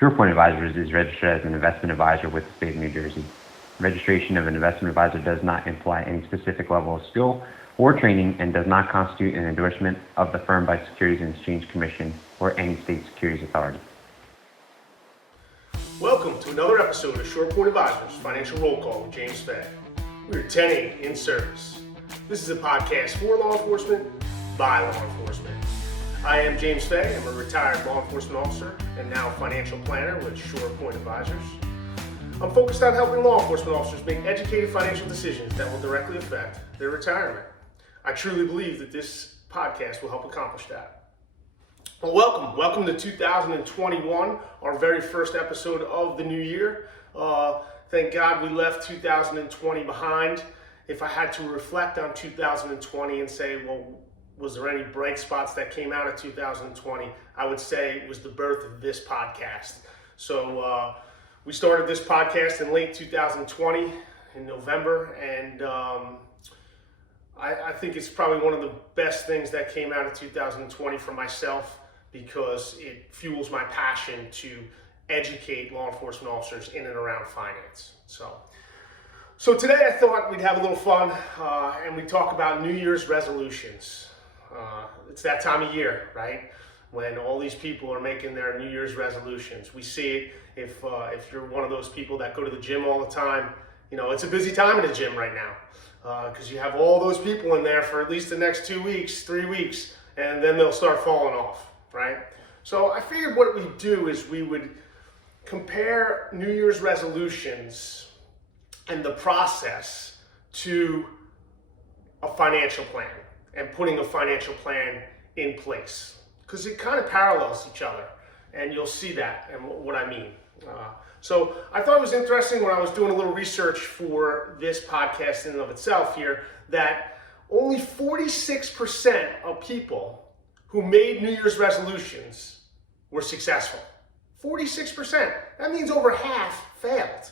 SurePoint Advisors is registered as an investment advisor with the state of New Jersey. Registration of an investment advisor does not imply any specific level of skill or training and does not constitute an endorsement of the firm by Securities and Exchange Commission or any state securities authority. Welcome to another episode of SurePoint Advisors Financial Roll Call with James Fay. We're 10-8 in service. This is a podcast for law enforcement by law enforcement. I am James Fay. I'm a retired law enforcement officer and now financial planner with SurePoint Advisors. I'm focused on helping law enforcement officers make educated financial decisions that will directly affect their retirement. I truly believe that this podcast will help accomplish that. Well, welcome to 2021, our very first episode of the new year. Thank God we left 2020 behind. If I had to reflect on 2020 and say, well, was there any bright spots that came out of 2020? I would say it was the birth of this podcast. So we started this podcast in late 2020 in November, and I think it's probably one of the best things that came out of 2020 for myself because it fuels my passion to educate law enforcement officers in and around finance. So today I thought we'd have a little fun and we talk about New Year's resolutions. It's that time of year, right? When all these people are making their New Year's resolutions. We see it if you're one of those people that go to the gym all the time. You know, it's a busy time in the gym right now because you have all those people in there for at least the next 2 weeks, 3 weeks, and then they'll start falling off, right? So I figured what we'd do is we would compare New Year's resolutions and the process to a financial plan and putting a financial plan in place because it kind of parallels each other, and you'll see that and what I mean. So I thought it was interesting when I was doing a little research for this podcast in and of itself here that only 46% of people who made New Year's resolutions were successful. 46%. That means over half failed,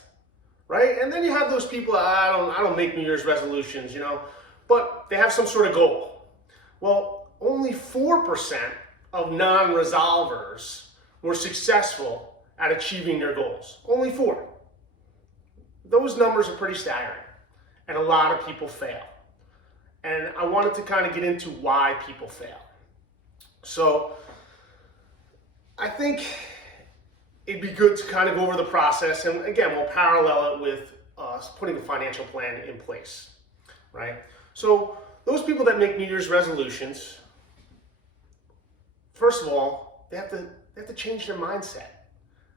right? And then you have those people, I don't make New Year's resolutions, but they have some sort of goal. Well, only 4% of non-resolvers were successful at achieving their goals. Only 4. Those numbers are pretty staggering, and a lot of people fail. And I wanted to kind of get into why people fail. So I think it'd be good to kind of go over the process, and again, we'll parallel it with putting a financial plan in place, right? So those people that make New Year's resolutions, first of all, they have to change their mindset.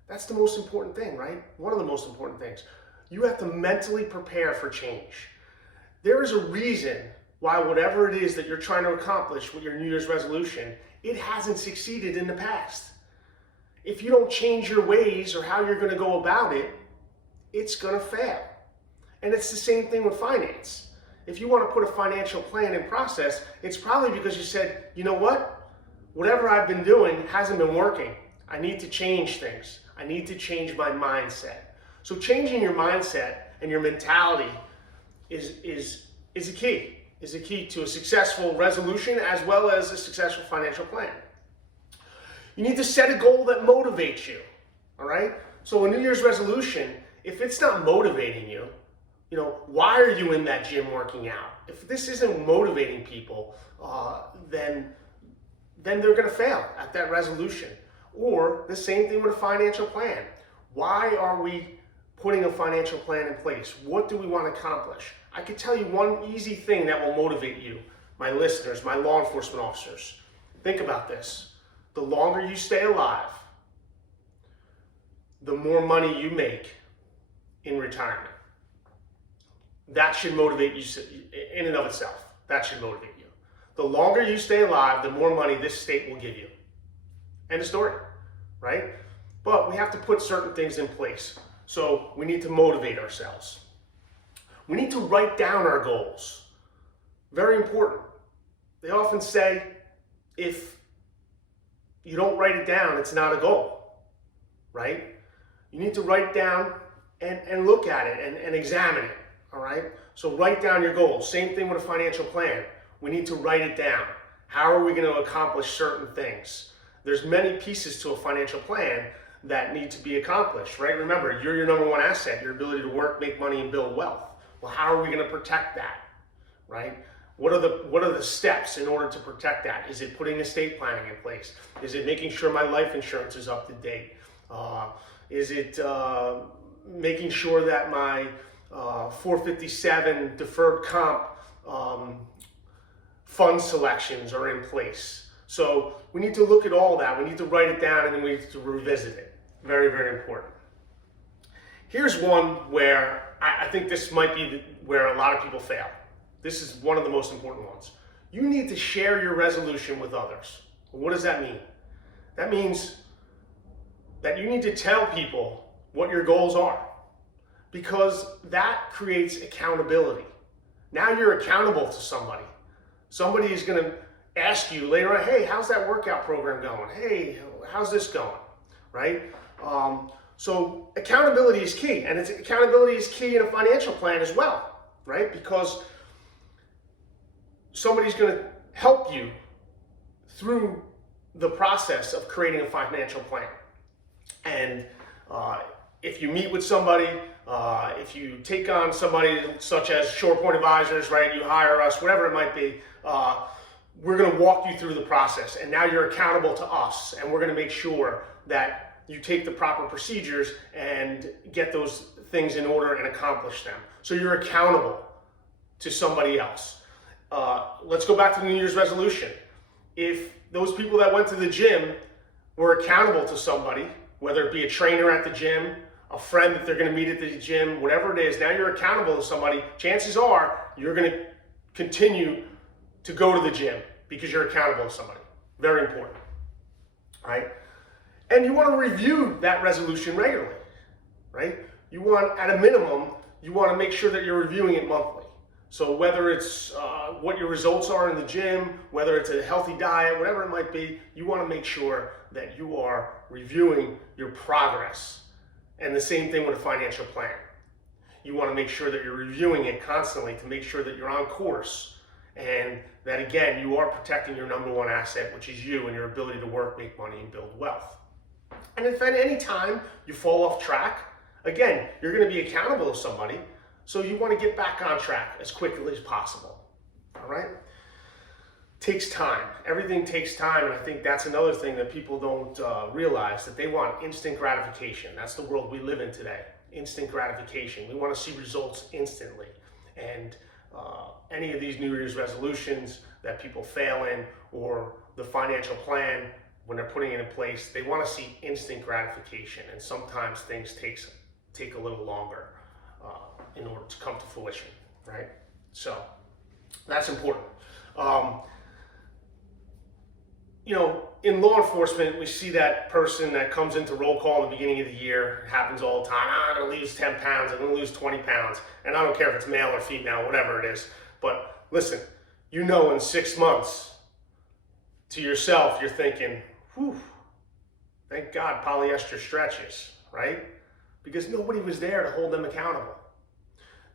That's the most important thing, right? One of the most important things. You have to mentally prepare for change. There is a reason why whatever it is that you're trying to accomplish with your New Year's resolution, it hasn't succeeded in the past. If you don't change your ways or how you're going to go about it, it's going to fail. And it's the same thing with finance. If you want to put a financial plan in process, it's probably because you said, you know what? Whatever I've been doing hasn't been working. I need to change things. I need to change my mindset. So changing your mindset and your mentality is a key to a successful resolution as well as a successful financial plan. You need to set a goal that motivates you, all right? So a New Year's resolution, if it's not motivating you, why are you in that gym working out? If this isn't motivating people, then they're going to fail at that resolution. Or the same thing with a financial plan. Why are we putting a financial plan in place? What do we want to accomplish? I could tell you one easy thing that will motivate you, my listeners, my law enforcement officers. Think about this. The longer you stay alive, the more money you make in retirement. That should motivate you in and of itself. That should motivate you. The longer you stay alive, the more money this state will give you. End of story, right? But we have to put certain things in place. So we need to motivate ourselves. We need to write down our goals. Very important. They often say, if you don't write it down, it's not a goal, right? You need to write down and look at it and examine it, all right? So write down your goals. Same thing with a financial plan. We need to write it down. How are we going to accomplish certain things? There's many pieces to a financial plan that need to be accomplished, right? Remember, you're your number one asset, your ability to work, make money, and build wealth. Well, how are we going to protect that, right? What are the steps in order to protect that? Is it putting estate planning in place? Is it making sure my life insurance is up to date? Is it making sure that my 457 deferred comp fund selections are in place? So we need to look at all that. We need to write it down, and then we need to revisit it. Very, very important. Here's one where I think this might be where a lot of people fail. This is one of the most important ones. You need to share your resolution with others. What does that mean? That means that you need to tell people what your goals are, because that creates accountability. Now you're accountable to somebody. Somebody is going to ask you later on, hey, how's that workout program going? Hey, how's this going? Right? So accountability is key, and accountability is key in a financial plan as well, right? Because somebody's going to help you through the process of creating a financial plan. And if you meet with somebody, if you take on somebody such as Short Point Advisors, right? You hire us, whatever it might be, we're going to walk you through the process. And now you're accountable to us, and we're going to make sure that you take the proper procedures and get those things in order and accomplish them. So you're accountable to somebody else. Let's go back to the New Year's resolution. If those people that went to the gym were accountable to somebody, whether it be a trainer at the gym, a friend that they're going to meet at the gym, whatever it is, now you're accountable to somebody, chances are you're going to continue to go to the gym because you're accountable to somebody. Very important, right? And you want to review that resolution regularly, right? You want, at a minimum, you want to make sure that you're reviewing it monthly. So whether it's what your results are in the gym, whether it's a healthy diet, whatever it might be, you want to make sure that you are reviewing your progress. And the same thing with a financial plan. You want to make sure that you're reviewing it constantly to make sure that you're on course, and that, again, you are protecting your number one asset, which is you and your ability to work, make money, and build wealth. And if at any time you fall off track, again, you're going to be accountable to somebody, so you want to get back on track as quickly as possible. All right? Takes time. Everything takes time, and I think that's another thing that people don't realize, that they want instant gratification. That's the world we live in today. Instant gratification. We want to see results instantly. And any of these New Year's resolutions that people fail in, or the financial plan, when they're putting it in place, they want to see instant gratification, and sometimes things take a little longer in order to come to fruition, right? So that's important. In law enforcement, we see that person that comes into roll call in the beginning of the year. It happens all the time. I'm going to lose 10 pounds. I'm going to lose 20 pounds. And I don't care if it's male or female, whatever it is. But listen, in 6 months, to yourself, you're thinking, whew, thank God polyester stretches, right? Because nobody was there to hold them accountable.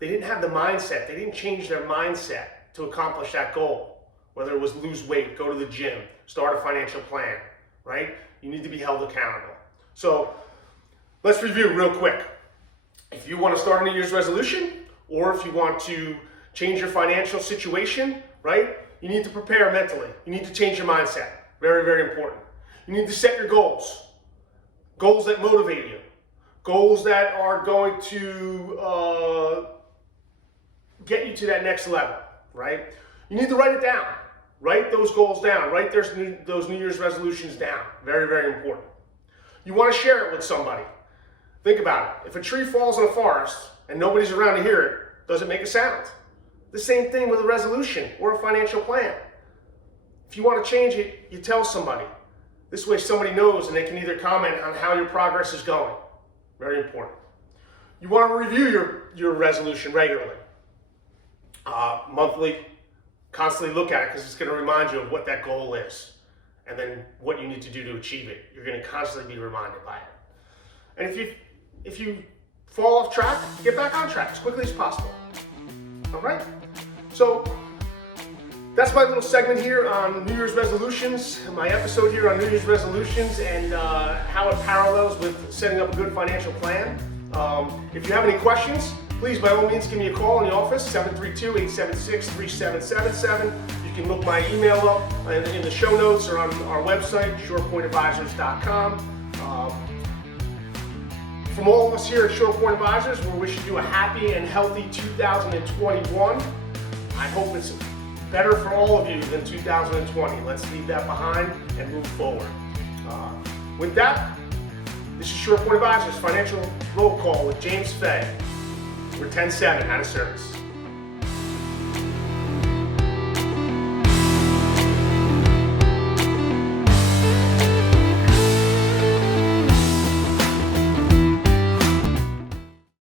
They didn't have the mindset. They didn't change their mindset to accomplish that goal. Whether it was lose weight, go to the gym, start a financial plan, right? You need to be held accountable. So let's review real quick. If you want to start a New Year's resolution, or if you want to change your financial situation, right? You need to prepare mentally. You need to change your mindset. Very, very important. You need to set your goals. Goals that motivate you. Goals that are going to get you to that next level, right? You need to write it down. Write those goals down. Write those New Year's resolutions down. Very, very important. You want to share it with somebody. Think about it. If a tree falls in a forest and nobody's around to hear it, does it make a sound? The same thing with a resolution or a financial plan. If you want to change it, you tell somebody. This way somebody knows, and they can either comment on how your progress is going. Very important. You want to review your resolution regularly. Monthly. Constantly look at it, because it's going to remind you of what that goal is, and then what you need to do to achieve it. You're going to constantly be reminded by it. And if you fall off track, get back on track as quickly as possible. All right? So that's my little segment here on New Year's resolutions, my episode here on New Year's resolutions and how it parallels with setting up a good financial plan. If you have any questions, please by all means give me a call in the office, 732-876-3777. You can look my email up in the show notes or on our website, surepointadvisors.com. From all of us here at SurePoint Advisors, we're wishing you a happy and healthy 2021. I hope it's better for all of you than 2020. Let's leave that behind and move forward. With that, this is SurePoint Advisors Financial Roll Call with James Fay. We're 10-7 out of service.